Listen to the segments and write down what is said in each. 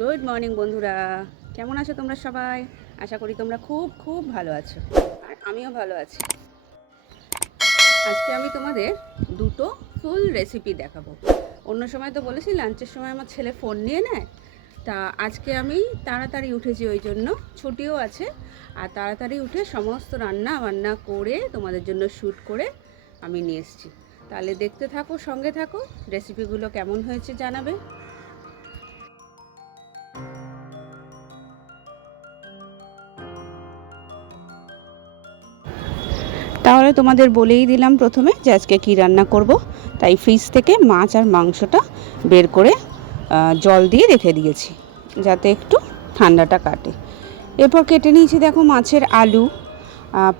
Good morning বন্ধুরা, কেমন আছো তোমরা সবাই? আশা করি তোমরা খুব খুব ভালো আছো, আর আমিও ভালো আছি। আজকে আমি তোমাদের দুটো ফুল রেসিপি দেখাবো। অন্য সময় তো বলেছি লাঞ্চের সময় আমার ছেলে ফোন নিয়ে নেয়, তা আজকে আমি তাড়াতাড়ি উঠেছি, ওই জন্য ছুটিও আছে, আর তাড়াতাড়ি উঠে সমস্ত রান্না বান্না করে তোমাদের জন্য শ্যুট করে আমি নিয়ে এসেছি। তাহলে দেখতে থাকো, সঙ্গে থাকো, রেসিপিগুলো কেমন হয়েছে জানাবে। তাহলে তোমাদের বলেই দিলাম প্রথমে যে আজকে কী রান্না করব। তাই ফ্রিজ থেকে মাছ আর মাংসটা বের করে জল দিয়ে রেখে দিয়েছি, যাতে একটু ঠান্ডাটা কাটে। এরপর কেটে নিয়েছি, দেখো, মাছের আলু,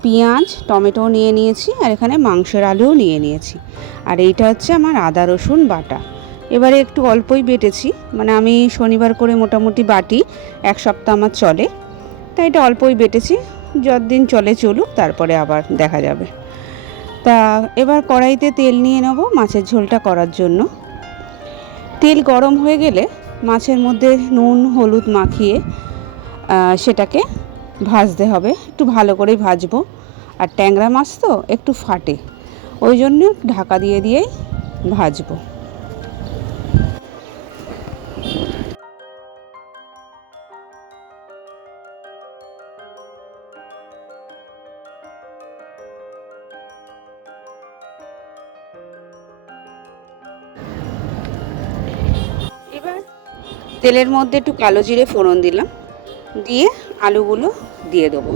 পেঁয়াজ, টমেটো নিয়ে নিয়েছি, আর এখানে মাংসের আলুও নিয়ে নিয়েছি। আর এইটা হচ্ছে আমার আদা রসুন বাটা। এবারে একটু অল্পই বেটেছি, মানে আমি শনিবার করে মোটামুটি বাটি, এক সপ্তাহ আমার চলে, তাই এটা অল্পই বেটেছি। যতদিন চলে চলুক, তারপরে আবার দেখা যাবে। তা এবার কড়াইতে তেল নিয়ে নেব মাছের ঝোলটা করার জন্য। তেল গরম হয়ে গেলে মাছের মধ্যে নুন হলুদ মাখিয়ে সেটাকে ভাজতে হবে, একটু ভালো করেই ভাজবো। আর ট্যাংরা মাছ তো একটু ফাটে, ওই জন্য ঢাকা দিয়ে দিয়েই ভাজবো। এবার তেলের মধ্যে একটু কালো জিরে ফোড়ন দিলাম, দিয়ে আলুগুলো দিয়ে দেবো।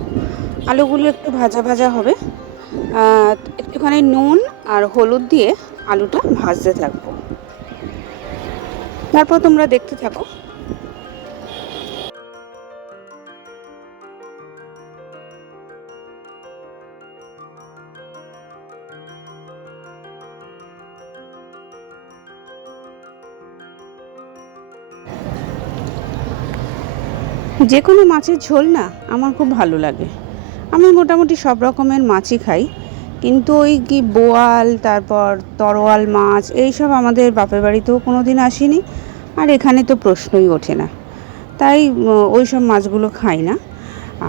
আলুগুলো একটু ভাজা ভাজা হবে, একটুখানি নুন আর হলুদ দিয়ে আলুটা ভাজতে থাকবো। তারপর তোমরা দেখতে থাকো। যে কোনো মাছের ঝোল না আমার খুব ভালো লাগে। আমি মোটামুটি সব রকমের মাছই খাই, কিন্তু ওই কি বোয়াল, তারপর তরোয়াল মাছ, এইসব আমাদের বাপের বাড়িতেও কোনো দিন আসেনি, আর এখানে তো প্রশ্নই ওঠে না। তাই ওই সব মাছগুলো খাই না।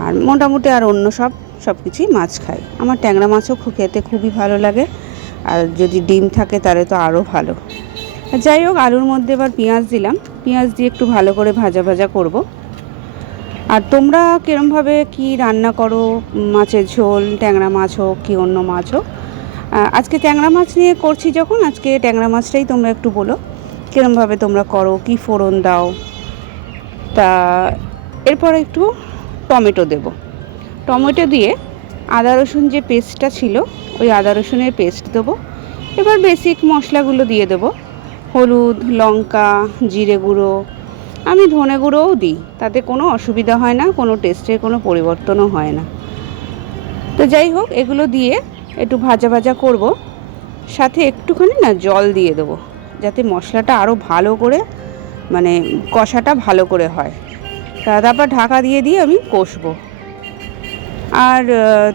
আর মোটামুটি আর অন্য সব কিছুই মাছ খাই। আমার ট্যাংরা মাছও খেতে খুবই ভালো লাগে, আর যদি ডিম থাকে তাহলে তো আরও ভালো। যাই হোক, আলুর মধ্যে এবার পেঁয়াজ দিলাম, পেঁয়াজ দিয়ে একটু ভালো করে ভাজা ভাজা করব। আর তোমরা কীরমভাবে কি রান্না করো, মাছের ঝোল, ট্যাংরা মাছ হোক কি অন্য মাছ হোক। আজকে ট্যাংরা মাছ নিয়ে করছি যখন, আজকে ট্যাংরা মাছটাই তোমরা একটু বলো কীরমভাবে তোমরা করো, কি ফোড়ন দাও। তা এরপর একটু টমেটো দেব। টমেটো দিয়ে আদা রসুন যে পেস্টটা ছিল, ওই আদা রসুনের পেস্ট দেবো। এবার বেসিক মশলাগুলো দিয়ে দেবো, হলুদ, লঙ্কা, জিরে গুঁড়ো, আমি ধনে গুঁড়োও দিই, তাতে কোনো অসুবিধা হয় না, কোনো টেস্টের কোনো পরিবর্তনও হয় না। তো যাই হোক, এগুলো দিয়ে একটু ভাজা ভাজা করব, সাথে একটুখানি না জল দিয়ে দেবো, যাতে মশলাটা আরও ভালো করে, মানে কষাটা ভালো করে হয়। তারপর ঢাকা দিয়ে দিয়ে আমি কষবো। আর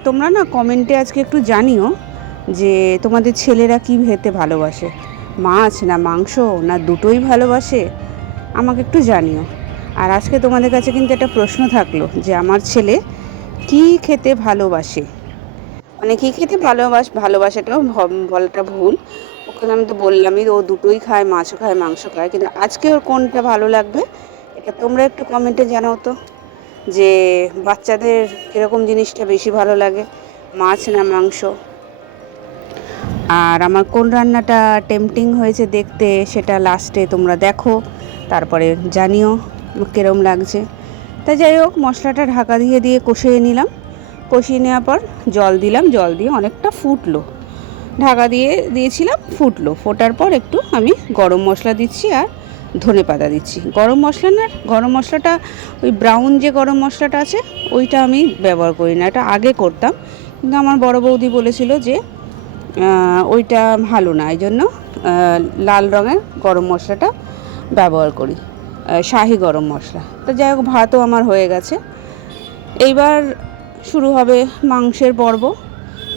তোমরা না কমেন্টে আজকে একটু জানিও যে তোমাদের ছেলেরা কি খেতে ভালোবাসে, মাছ না মাংস না দুটোই ভালোবাসে, আমাকে একটু জানিও। আর আজকে তোমাদের কাছে কিন্তু একটা প্রশ্ন থাকলো যে আমার ছেলে কি খেতে ভালোবাসে, মানে কী খেতে ভালোবাসাটাও বলাটা ভুল। ওখানে আমি তো বললামই, ও দুটোই খায়, মাছও খায় মাংস খায়, কিন্তু আজকে ওর কোনটা ভালো লাগবে এটা তোমরা একটু কমেন্টে জানাও তো, যে বাচ্চাদের কীরকম জিনিসটা বেশি ভালো লাগে, মাছ না মাংস। আর আমার কোন রান্নাটা টেম্পটিং হয়েছে দেখতে, সেটা লাস্টে তোমরা দেখো, তারপরে জানিও কীরকম লাগছে। তাই যাই হোক, মশলাটা ঢাকা দিয়ে দিয়ে কষিয়ে নিলাম। কষিয়ে নেওয়ার পর জল দিলাম, জল দিয়ে অনেকটা ফুটলো, ঢাকা দিয়ে দিয়েছিলাম, ফুটলো। ফোটার পর একটু আমি গরম মশলা দিচ্ছি আর ধনে পাতা দিচ্ছি। গরম মশলাটা ওই ব্রাউন যে গরম মশলাটা আছে, ওইটা আমি ব্যবহার করি না, এটা আগে করতাম, কিন্তু আমার বড় বৌদি বলেছিল যে ওইটা ভালো না, এই জন্য লাল রঙের গরম মশলাটা ব্যবহার করি, শাহি গরম মশলা। তো যাই হোক, ভাতও আমার হয়ে গেছে। এইবার শুরু হবে মাংসের পর্ব।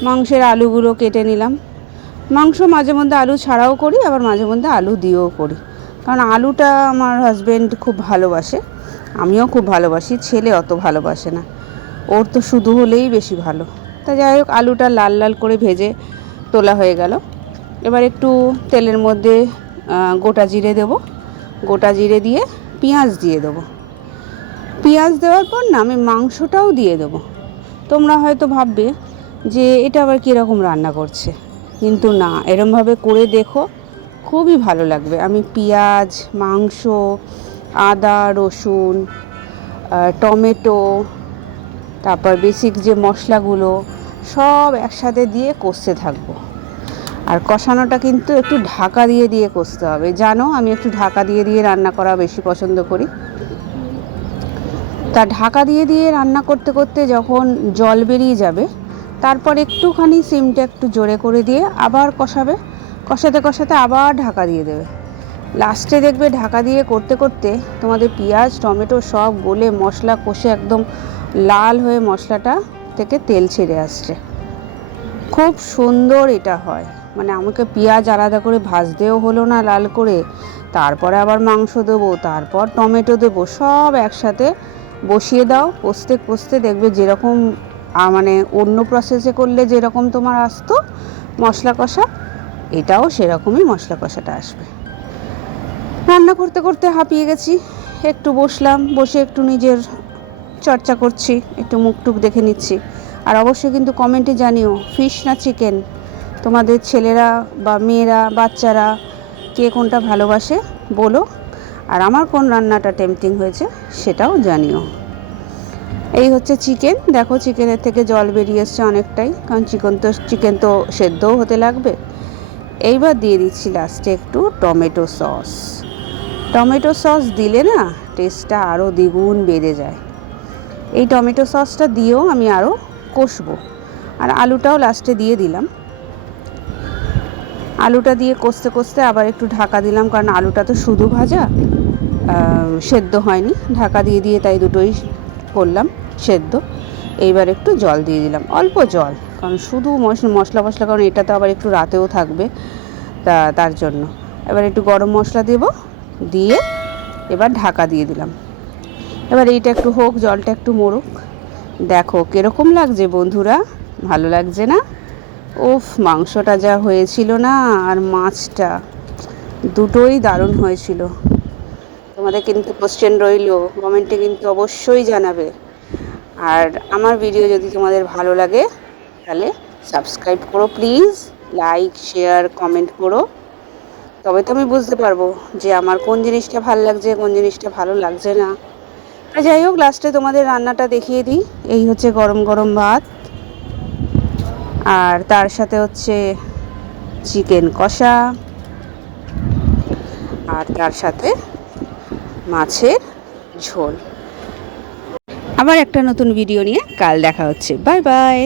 মাংসের আলুগুলো কেটে নিলাম। মাংস মাঝে মধ্যে আলু ছাড়াও করি, আবার মাঝে মধ্যে আলু দিয়েও করি, কারণ আলুটা আমার হাজব্যান্ড খুব ভালোবাসে, আমিও খুব ভালোবাসি, ছেলে অত ভালোবাসে না, ওর তো শুধু হলেই বেশি ভালো। তা যাই হোক, আলুটা লাল লাল করে ভেজে তোলা হয়ে গেল। এবার একটু তেলের মধ্যে গোটা জিরে দেবো, গোটা জিরে দিয়ে পেঁয়াজ দিয়ে দেবো। পেঁয়াজ দেওয়ার পর না আমি মাংসটাও দিয়ে দেবো। তোমরা হয়তো ভাববে যে এটা আবার কীরকম রান্না করছে, কিন্তু না, এরমভাবে করে দেখো, খুবই ভালো লাগবে। আমি পেঁয়াজ, মাংস, আদা, রসুন, টমেটো, তারপর বেসিক যে মশলাগুলো সব একসাথে দিয়ে কষতে থাকবো। আর কষানোটা কিন্তু একটু ঢাকা দিয়ে দিয়ে কষতে হবে। জানো আমি একটু ঢাকা দিয়ে দিয়ে রান্না করা বেশি পছন্দ করি। তা ঢাকা দিয়ে দিয়ে রান্না করতে করতে যখন জল বেরিয়ে যাবে, তারপর একটুখানি সিমটা একটু জোরে করে দিয়ে আবার কষাবে, কষাতে কষাতে আবার ঢাকা দিয়ে দেবে। লাস্টে দেখবে ঢাকা দিয়ে করতে করতে তোমাদের পেঁয়াজ, টমেটো সব গলে মশলা কষে একদম লাল হয়ে মশলাটা থেকে তেল ছেড়ে আসছে। খুব সুন্দর এটা হয়। মানে আমাকে পেঁয়াজ আলাদা করে ভাজতেও হলো না লাল করে, তারপরে আবার মাংস দেবো, তারপর টমেটো দেবো, সব একসাথে বসিয়ে দাও। কষতে কষতে দেখবে যেরকম মানে অন্য প্রসেসে করলে যেরকম তোমার আসতো মশলা কষা, এটাও সেরকমই মশলা কষাটা আসবে। রান্না করতে করতে হাঁপিয়ে গেছি, একটু বসলাম, বসে একটু নিজের চর্চা করছি, একটু মুখ টুক দেখে নিচ্ছি। আর অবশ্যই কিন্তু কমেন্টে জানিও ফিশ না চিকেন, তোমাদের ছেলেরা বা মেয়েরা বাচ্চারা কে কোনটা ভালোবাসে বলো, আর আমার কোন রান্নাটা টেম্পটিং হয়েছে সেটাও জানিও। এই হচ্ছে চিকেন, দেখো চিকেনের থেকে জল বেরিয়ে এসছে অনেকটাই, কারণ চিকেন তো সেদ্ধও হতে লাগবে। এইবার দিয়ে দিচ্ছি লাস্টে একটু টমেটো সস। টমেটো সস দিলে না টেস্টটা আরও দ্বিগুণ বেড়ে যায়। এই টমেটো সসটা দিয়েও আমি আরও কষবো। আর আলুটাও লাস্টে দিয়ে দিলাম। আলুটা দিয়ে কষতে কষতে আবার একটু ঢাকা দিলাম, কারণ আলুটা তো শুধু ভাজা, সেদ্ধ হয়নি। ঢাকা দিয়ে দিয়ে তাই দুটোই করলাম সেদ্ধ। এইবার একটু জল দিয়ে দিলাম, অল্প জল, কারণ শুধু মশলা কারণ এটা তো আবার একটু রাতেও থাকবে, তার জন্য। এবার একটু গরম মশলা দেব, দিয়ে এবার ঢাকা দিয়ে দিলাম। এবার এইটা একটু হোক, জলটা একটু মরুক। দেখো কীরকম লাগছে বন্ধুরা, ভালো লাগছে না? উফ, মাংসটা যা হয়েছিল না, আর মাছটা, দুটোই দারুণ হয়েছিল। তোমাদের কিন্তু কোশ্চেন রইল, কমেন্টে কিন্তু অবশ্যই জানাবে। আর আমার ভিডিও যদি তোমাদের ভালো লাগে তাহলে সাবস্ক্রাইব করো প্লিজ, লাইক, শেয়ার, কমেন্ট করো, তবে তো আমি বুঝতে পারবো যে আমার কোন জিনিসটা ভালো লাগছে, কোন জিনিসটা ভালো লাগছে না। আর যাই হোক, লাস্টে তোমাদের রান্নাটা দেখিয়ে দিই। এই হচ্ছে গরম গরম ভাত, আর তার সাথে হচ্ছে চিকেন কষা, আর তার সাথে মাছের ঝোল। আবার একটা নতুন ভিডিও নিয়ে কাল দেখা হচ্ছে। Bye bye.